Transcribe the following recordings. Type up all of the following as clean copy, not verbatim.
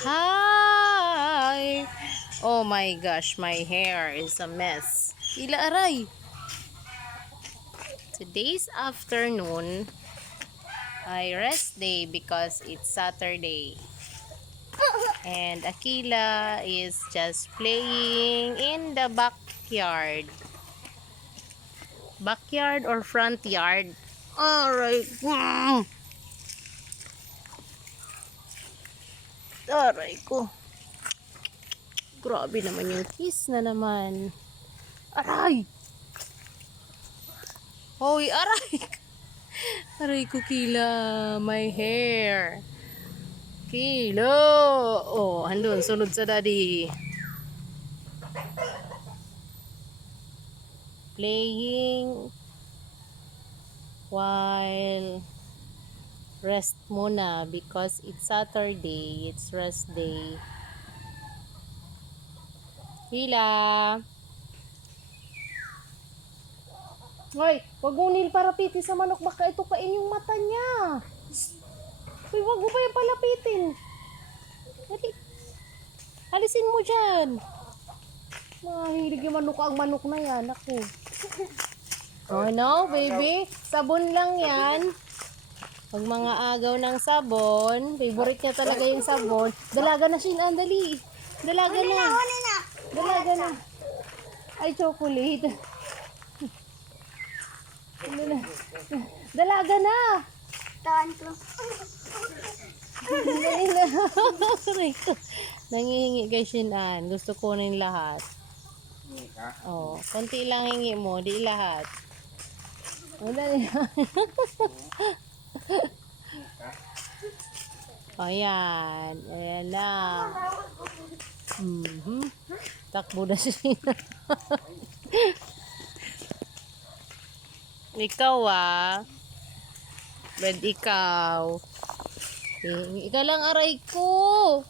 Hi! Oh my gosh, my hair is a mess. Ila aray! Today's afternoon ay rest day because it's Saturday. And Akila is just playing in the backyard. Backyard or front yard? Aray! Aray ko. Grabe naman yung kiss na naman. Aray! Hoy, aray! Aray ko, Kila. My hair. Kilo! Oh, andun. Sunod sa daddy. Playing while rest muna because it's Saturday. It's rest day. Kila! Hoy, wag mo nilparapiti sa manok. Baka ito kain yung mata niya. Hoy, wag mo pa yung palapitin. Dali. Alisin mo dyan. Mahilig yung manok ang manok na yan. Ako. Oh no, baby. Sabon lang yan. Pag mga agaw ng sabon, favorite niya talaga yung sabon. Dalaga na siya, dali. Dalaga na. Dalaga na. Ay, chocolate. Dalaga na. Tawan ko. Dali na. Nangihingi kay Shinan. Gusto ko rin lahat. Oh, konti lang hingi mo, di lahat. Oh, dali. Ayan. Ayan lang. Takbo na siya. Ikaw Bed ikaw. Ikaw lang aray ko.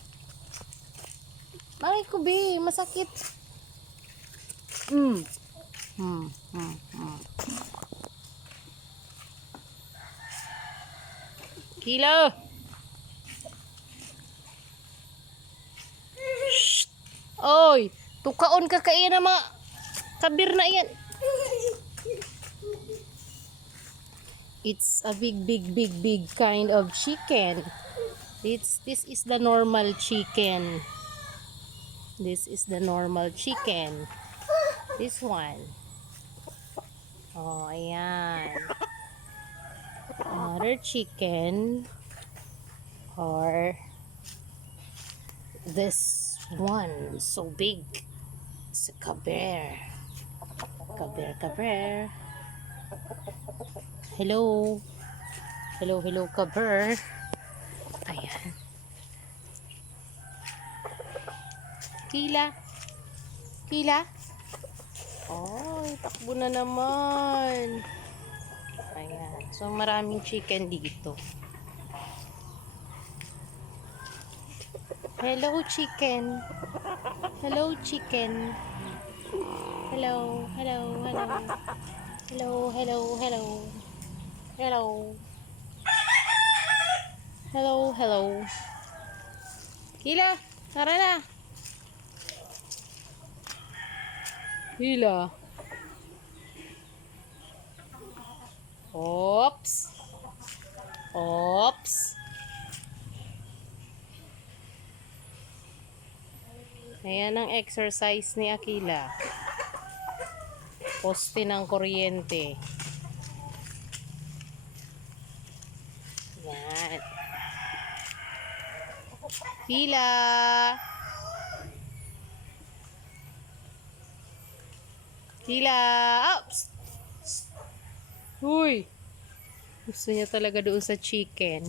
Aray ko, be. Masakit. Kilo. Shh. Oy, tukaon ka kaya na mga kabir na yan. It's a big kind of chicken. This is the normal chicken. This is the normal chicken. This one. Oh, ayan. Another chicken. Or this one. So big. It's a kaber. Kaber. Hello. Hello, kaber. Ayan. Kila. Oh, takbo na naman. Ayan. So, maraming chicken dito. Hello, chicken. Hello, chicken. Hello. Hello. Kila, tara na. Kila. Oops. Ayan ang exercise ni Akila. Poste ng kuryente. Yan. Kila. Oops. Uy. Gusto niya talaga doon sa chicken.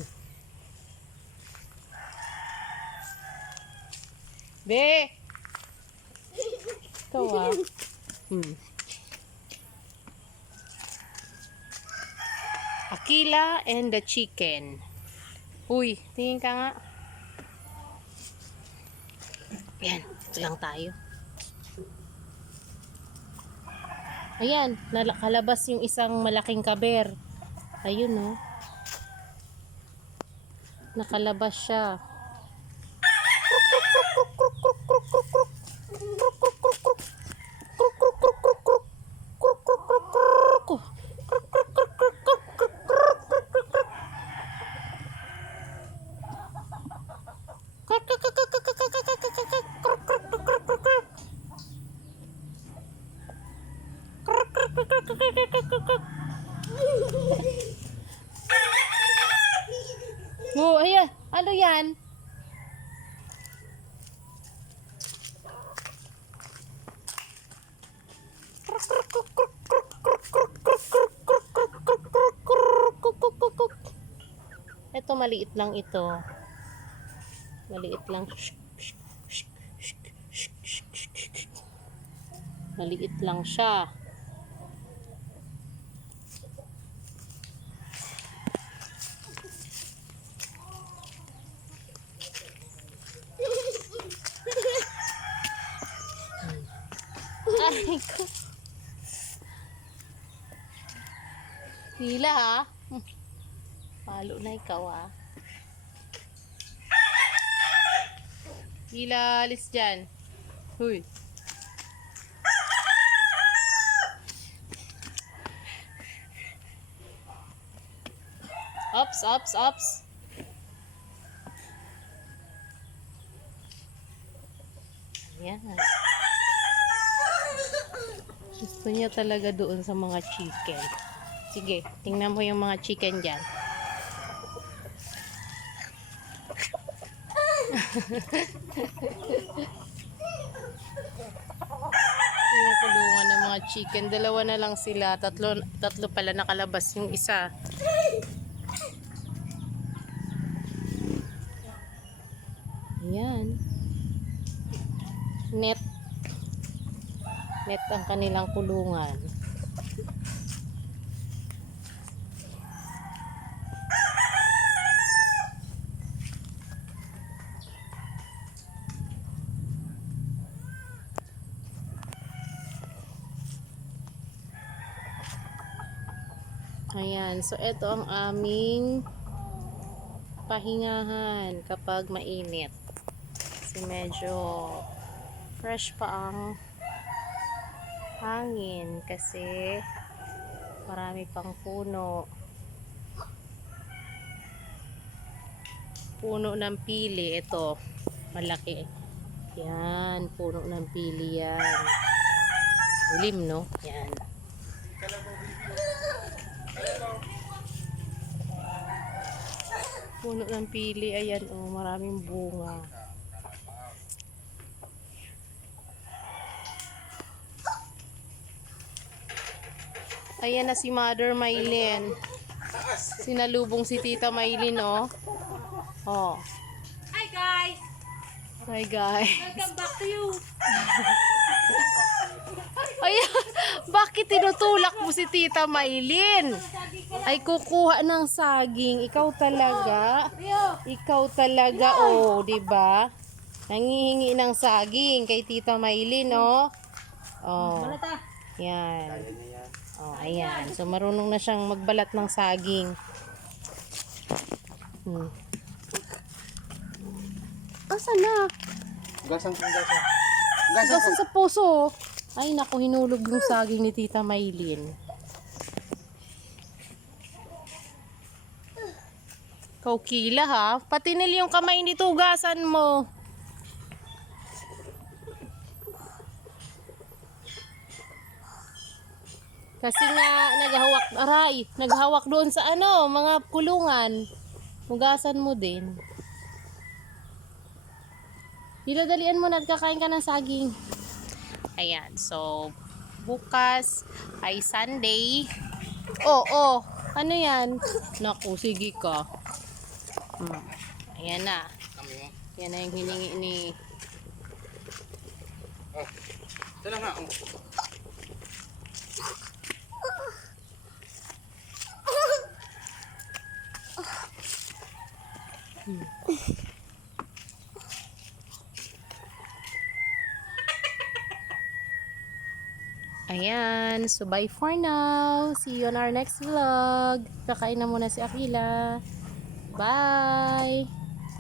Be. Ikaw Akila and the chicken. Uy, tingin ka nga. Ayan, ito lang tayo. Ayan, nakalabas yung isang malaking kaber. Ayun nakalabas siya. Oh, ayan. Ano yan? Ito, maliit lang ito. Maliit lang. Maliit lang siya. Ay, ko. Hila ha. Palo na ikaw ha. Hila, alis dyan. Huy. Ops, ops, ops. Ayan. Gusto niya talaga doon sa mga chicken. Sige, tingnan mo yung mga chicken dyan. Yung kulungan ng mga chicken. Dalawa na lang sila. Tatlo pala nakalabas yung isa. Ayan. Net ang kanilang kulungan. Ayan, so ito ang aming pahingahan kapag mainit. Kasi medyo fresh pa ang hangin kasi marami pang puno ng pili. Ito malaki yan, puno ng pili yan. Ulim no, yan. Puno ng pili, ayan oh, maraming bunga. Ayan na si Mother Maylin. Sinalubong si Tita Maylin, oh. Oh. Hi guys! Hi guys. Welcome back to you! Ayan, bakit tinutulak mo si Tita Maylin? Ay, kukuha ng saging. Ikaw talaga. Ikaw talaga, oh, 'di ba? Nangihingi ng saging kay Tita Maylin, oh. Oh. Yan. Oh, ayan. So, marunong na siyang magbalat ng saging. Asa na? Gasan. Gasan sa puso. Ay, naku, hinulog yung saging ni Tita Maylin. Kaukila ha. Patinil yung kamay ni tugasan mo. Kasi nga naghawak doon sa mga kulungan. Hugasan mo din. Diladalian mo na at kakain ka ng saging. Ayan, so bukas ay Sunday. Oh, ano yan? Naku, sige ka. Ayan na. Yan na yung hiningi ni... Oh, ito na nga. Ayan, so bye for now. See you on our next vlog. Kakain na muna si Akila. Bye!